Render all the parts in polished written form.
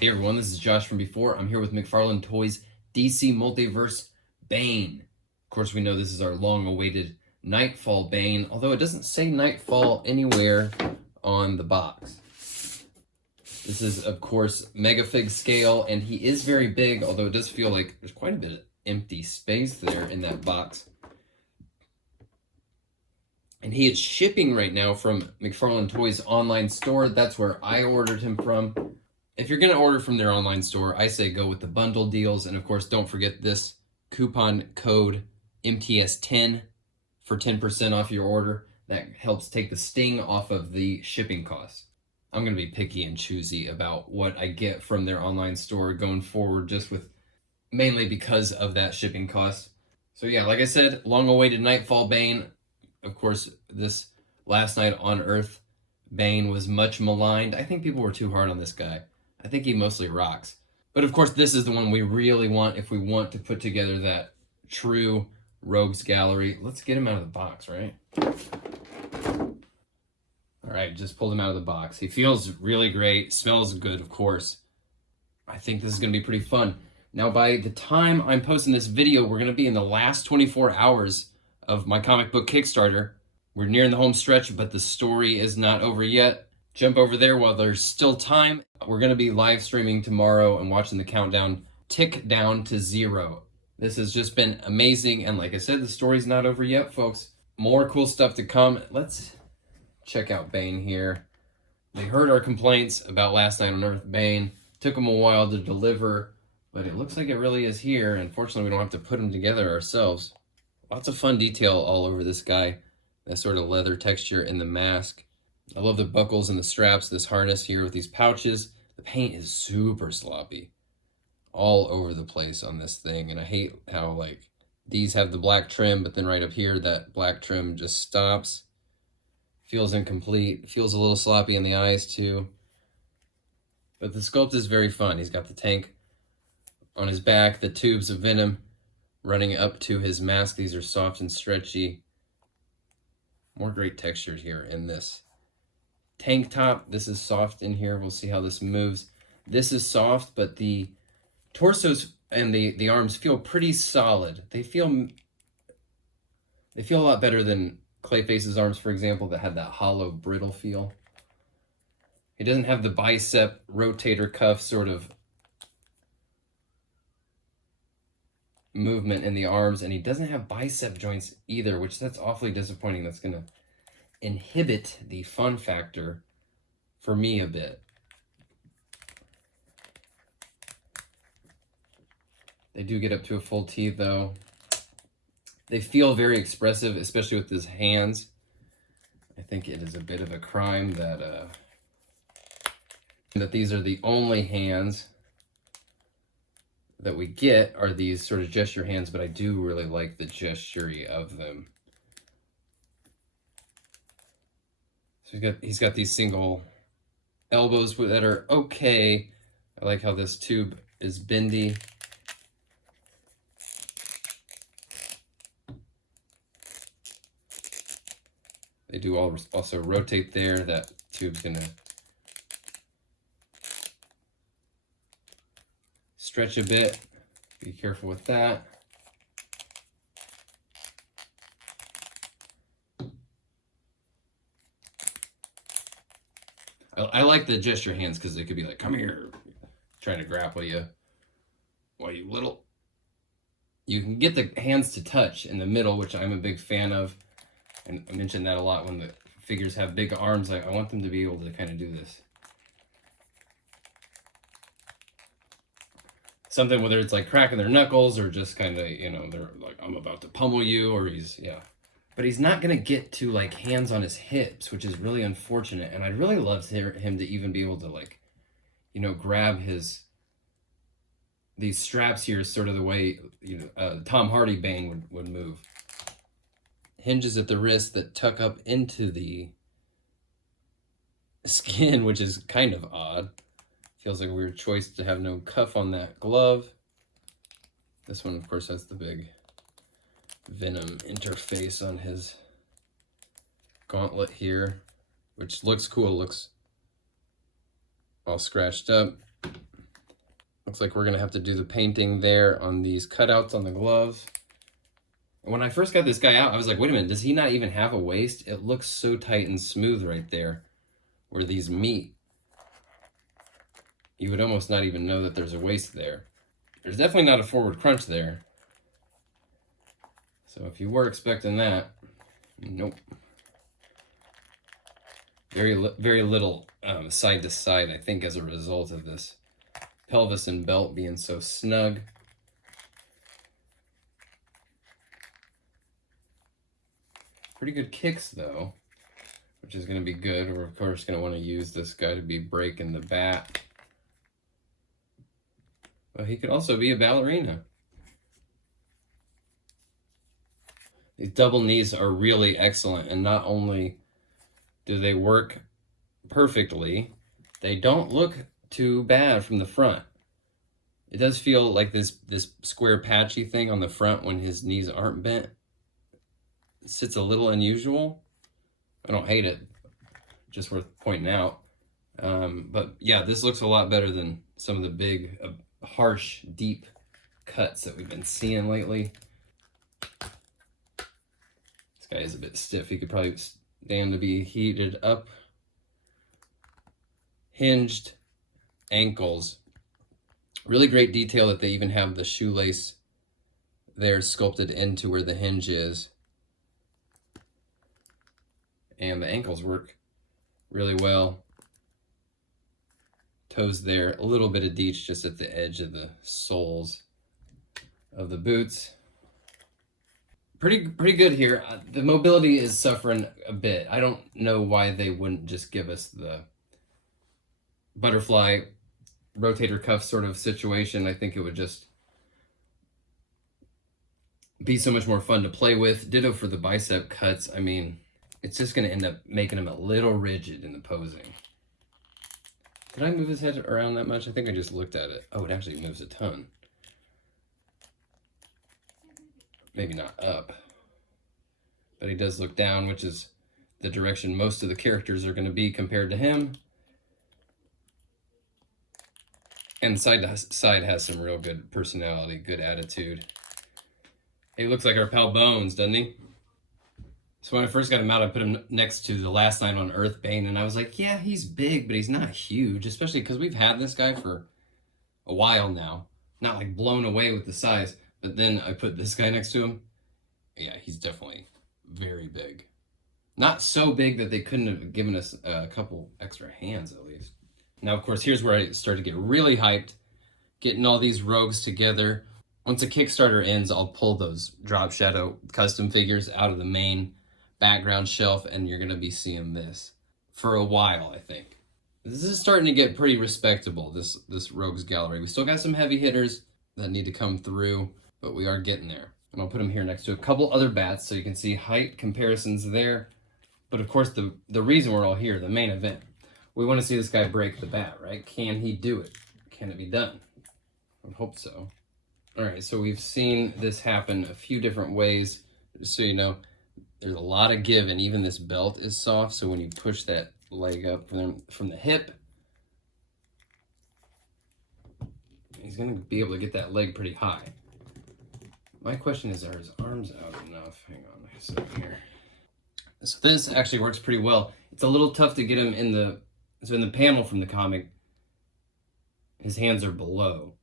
Hey everyone, this is Josh from before. I'm here with McFarlane Toys DC Multiverse BANE. Of course, we know this is our long-awaited Knightfall BANE, although it doesn't say Knightfall anywhere on the box. This is, of course, Megafig scale, and he is very big, although it does feel like there's quite a bit of empty space there in that box. And he is shipping right now from McFarlane Toys online store. That's where I ordered him from. If you're going to order from their online store, I say go with the bundle deals. And of course, don't forget this coupon code MTS10 for 10% off your order. That helps take the sting off of the shipping costs. I'm going to be picky and choosy about what I get from their online store going forward, just with mainly because of that shipping cost. So yeah, like I said, long-awaited Knightfall BANE. Of course, this Last Night on Earth BANE was much maligned. I think people were too hard on this guy. I think he mostly rocks. But of course, this is the one we really want if we want to put together that true rogues gallery. Let's get him out of the box, right? All right, just pulled him out of the box. He feels really great, smells good, of course. I think this is going to be pretty fun. Now, by the time I'm posting this video, we're going to be in the last 24 hours of my comic book Kickstarter. We're nearing the home stretch, but the story is not over yet. Jump over there while there's still time. We're going to be live streaming tomorrow and watching the countdown tick down to 0. This has just been amazing. And like I said, the story's not over yet, folks. More cool stuff to come. Let's check out BANE here. They heard our complaints about Last Night on Earth BANE. Took them a while to deliver, but it looks like it really is here. Unfortunately, we don't have to put them together ourselves. Lots of fun detail all over this guy. That sort of leather texture in the mask. I love the buckles and the straps, this harness here with these pouches. The paint is super sloppy. All over the place on this thing. And I hate how, like, these have the black trim, but then right up here, that black trim just stops. Feels incomplete. Feels a little sloppy in the eyes, too. But the sculpt is very fun. He's got the tank on his back, the tubes of venom running up to his mask. These are soft and stretchy. More great textures here in this tank top. This is soft in here. We'll see how this moves. This is soft, but the torsos and the arms feel pretty solid. They feel a lot better than Clayface's arms, for example, that had that hollow, brittle feel. He doesn't have the bicep rotator cuff sort of movement in the arms, and he doesn't have bicep joints either, which that's awfully disappointing. That's going to inhibit the fun factor for me a bit. They do get up to a full T, though. They feel very expressive, especially with his hands. I think it is a bit of a crime that these are the only hands that we get are these sort of gesture hands, but I do really like the gestury of them. So he's got these single elbows that are okay. I like how this tube is bendy. They do also rotate there. That tube's gonna stretch a bit. Be careful with that. I like the gesture hands because they could be like, come here, trying to grapple you while you little. You can get the hands to touch in the middle, which I'm a big fan of. And I mention that a lot when the figures have big arms. I want them to be able to kind of do this. Something, whether it's like cracking their knuckles or just kind of, you know, they're like, I'm about to pummel you, or he's, yeah. But he's not going to get to like hands on his hips, which is really unfortunate. And I'd really love him to even be able to, like, you know, grab these straps here, sort of the way, you know, Tom Hardy BANE would move. Hinges at the wrist that tuck up into the skin, which is kind of odd. Feels like a weird choice to have no cuff on that glove. This one, of course, has the big Venom interface on his gauntlet here, which looks cool. Looks all scratched up. Looks like we're gonna have to do the painting there on these cutouts on the gloves. And when I first got this guy out, I was like, wait a minute, does he not even have a waist? It looks so tight and smooth right there where these meet. You would almost not even know that there's a waist there. There's definitely not a forward crunch there. So if you were expecting that, nope. Very little side to side, I think, as a result of this pelvis and belt being so snug. Pretty good kicks though, which is going to be good. We're of course going to want to use this guy to be breaking the bat. But he could also be a ballerina. These double knees are really excellent, and not only do they work perfectly, they don't look too bad from the front. It does feel like this square patchy thing on the front when his knees aren't bent. It sits a little unusual. I don't hate it, just worth pointing out. But yeah, this looks a lot better than some of the big, harsh, deep cuts that we've been seeing lately. This guy is a bit stiff. He could probably stand to be heated up. Hinged ankles. Really great detail that they even have the shoelace there sculpted into where the hinge is. And the ankles work really well. Toes there, a little bit of deech just at the edge of the soles of the boots. Pretty good here. The mobility is suffering a bit. I don't know why they wouldn't just give us the butterfly rotator cuff sort of situation. I think it would just be so much more fun to play with. Ditto for the bicep cuts. I mean, it's just going to end up making him a little rigid in the posing. Did I move his head around that much? I think I just looked at it. Oh, it actually moves a ton. Maybe not up. But he does look down, which is the direction most of the characters are going to be compared to him. And side to side has some real good personality, good attitude. He looks like our pal Bones, doesn't he? So when I first got him out, I put him next to the last Night on Earth BANE, and I was like, yeah, he's big, but he's not huge, especially because we've had this guy for a while now. Not like blown away with the size, but then I put this guy next to him. Yeah, he's definitely very big. Not so big that they couldn't have given us a couple extra hands at least. Now, of course, here's where I start to get really hyped, getting all these rogues together. Once the Kickstarter ends, I'll pull those Drop Shadow custom figures out of the main background shelf, and you're going to be seeing this for a while, I think. This is starting to get pretty respectable, this rogues gallery. We still got some heavy hitters that need to come through, but we are getting there. And I'll put them here next to a couple other bats so you can see height comparisons there. But of course, the reason we're all here, the main event, we want to see this guy break the bat, right? Can he do it? Can it be done? I hope so. All right, so we've seen this happen a few different ways. Just so you know, there's a lot of give, and even this belt is soft, so when you push that leg up from the hip, he's going to be able to get that leg pretty high. My question is, are his arms out enough? Hang on a second here. So this actually works pretty well. It's a little tough to get him in the panel from the comic, his hands are below,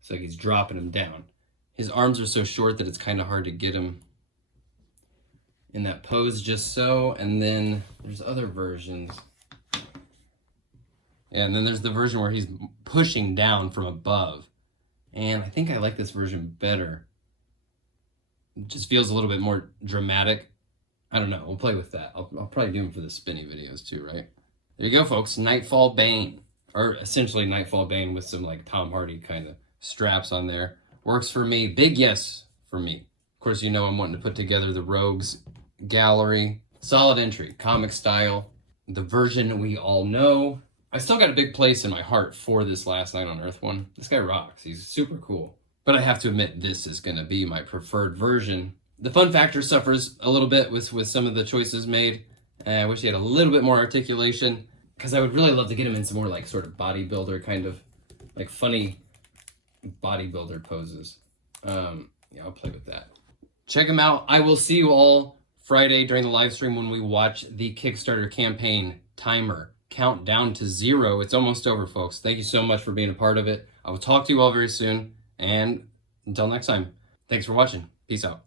so he's dropping him down. His arms are so short that it's kind of hard to get him in that pose just so. And then there's other versions. Yeah, and then there's the version where he's pushing down from above. And I think I like this version better. It just feels a little bit more dramatic. I don't know. We'll play with that. I'll probably do them for the spinny videos too, right? There you go, folks. Knightfall BANE. Or essentially Knightfall BANE with some like Tom Hardy kind of straps on there. Works for me. Big yes for me. Of course, you know I'm wanting to put together the Rogues Gallery. Solid entry. Comic style. The version we all know. I still got a big place in my heart for this Last Night on Earth one. This guy rocks. He's super cool. But I have to admit, this is going to be my preferred version. The fun factor suffers a little bit with some of the choices made. I wish he had a little bit more articulation, because I would really love to get him in some more like sort of bodybuilder kind of like funny bodybuilder poses. Yeah, I'll play with that. Check them out. I will see you all Friday during the live stream when we watch the Kickstarter campaign timer count down to 0. It's almost over, folks. Thank you so much for being a part of it. I will talk to you all very soon. And until next time, thanks for watching. Peace out.